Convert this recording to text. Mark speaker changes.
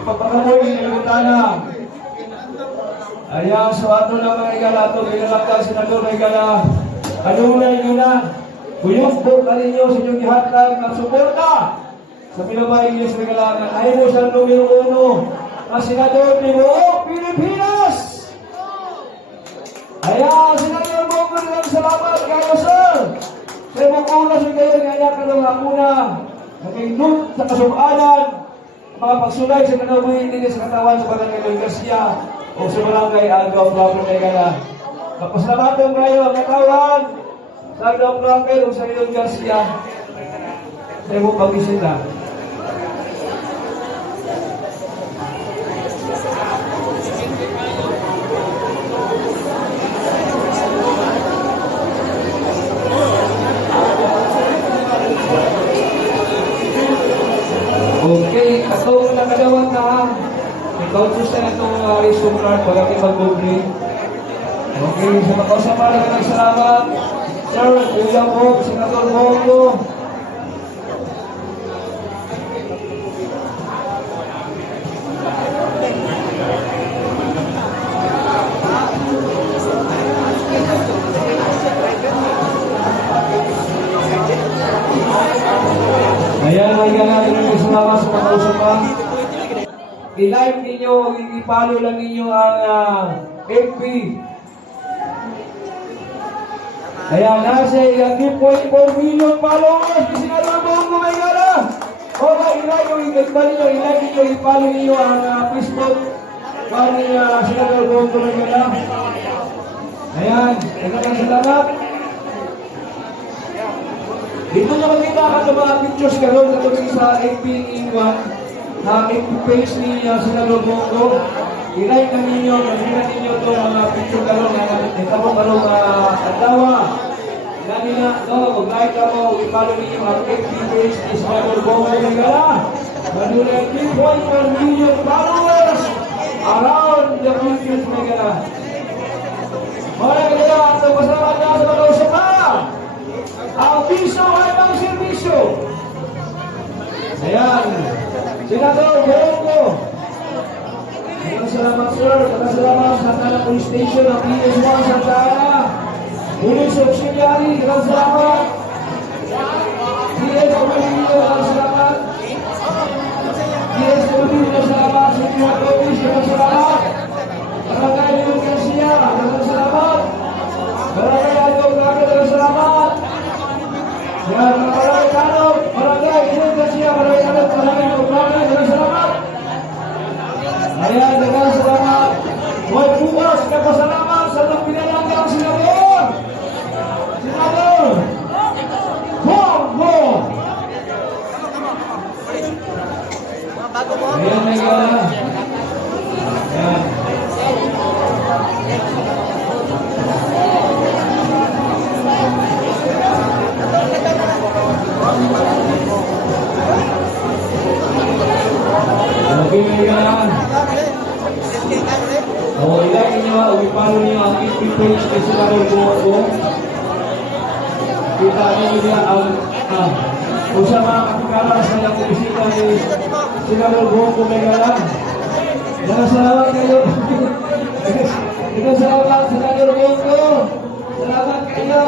Speaker 1: Pagpagamoy, inalutana. Ayan, so ato na mga igala, ato, ilalakta, senador, mga igala. Nyo na, kuyukbog ka ninyo sa inyong ihatag ng suporta sa pinabay niyo sa kailangan. Ay mo siya numero uno na senador ni Buong Pilipinas. Ayan, senador ko lang salamat kayo, sir. Sa imong una sa kayo, kaya ka lang una. Nakindot sa kasubanan, mga pagsulay sa kanabuhi nila sa katawan sa barangay Loy Garcia o sa barangay Agaw, Pablo Megala. Papasalamatan kayo ang katawan sa Agaw, Barangay o sa Garcia sa imong pagbisita. Gusto na itong uh, card pag aking mag-google. Okay, sa makasama na ng salamat. Sir, Kuya Bob, Senador Bongo. Ayan, may ganaan rin yung salamat sa mga usapan. I-like ninyo, i-follow lang ninyo ang ah, uh, FB. Kaya nasa 2.4 million followers na sinalabong mga ingara. Okay, oh, i-like nyo, i-like nyo, i-like nyo, i-follow ninyo ang uh, Facebook. Para niya uh, sinalabong mga ingara. Ayan, nagkakang salamat. Dito nyo makita ka sa mga pictures karon na sa FB in 1 ng page ni uh, Senador Bongo. I-like na ninyo, mag-share ninyo ito mga picture karon na nagtabong karon mga atawa. Gani na, no, mag-like ka mo, i-follow ninyo ang FB page ni Senador Bongo Nagala. Manulay 3.1 million pa. Yeah. Ayan, dagang salamat. Huwag bukas na sa mga pinalanggang senador. Oh, ilagay niyo, o ipalo niyo ang FB page kay Senador Bongo. Kita niyo niya ang ah, kung sa mga kapikala sa iyang bisita ni Senador Bongo Megala. Nakasalamat kayo. Nakasalamat Senador Bongo. Salamat kayo.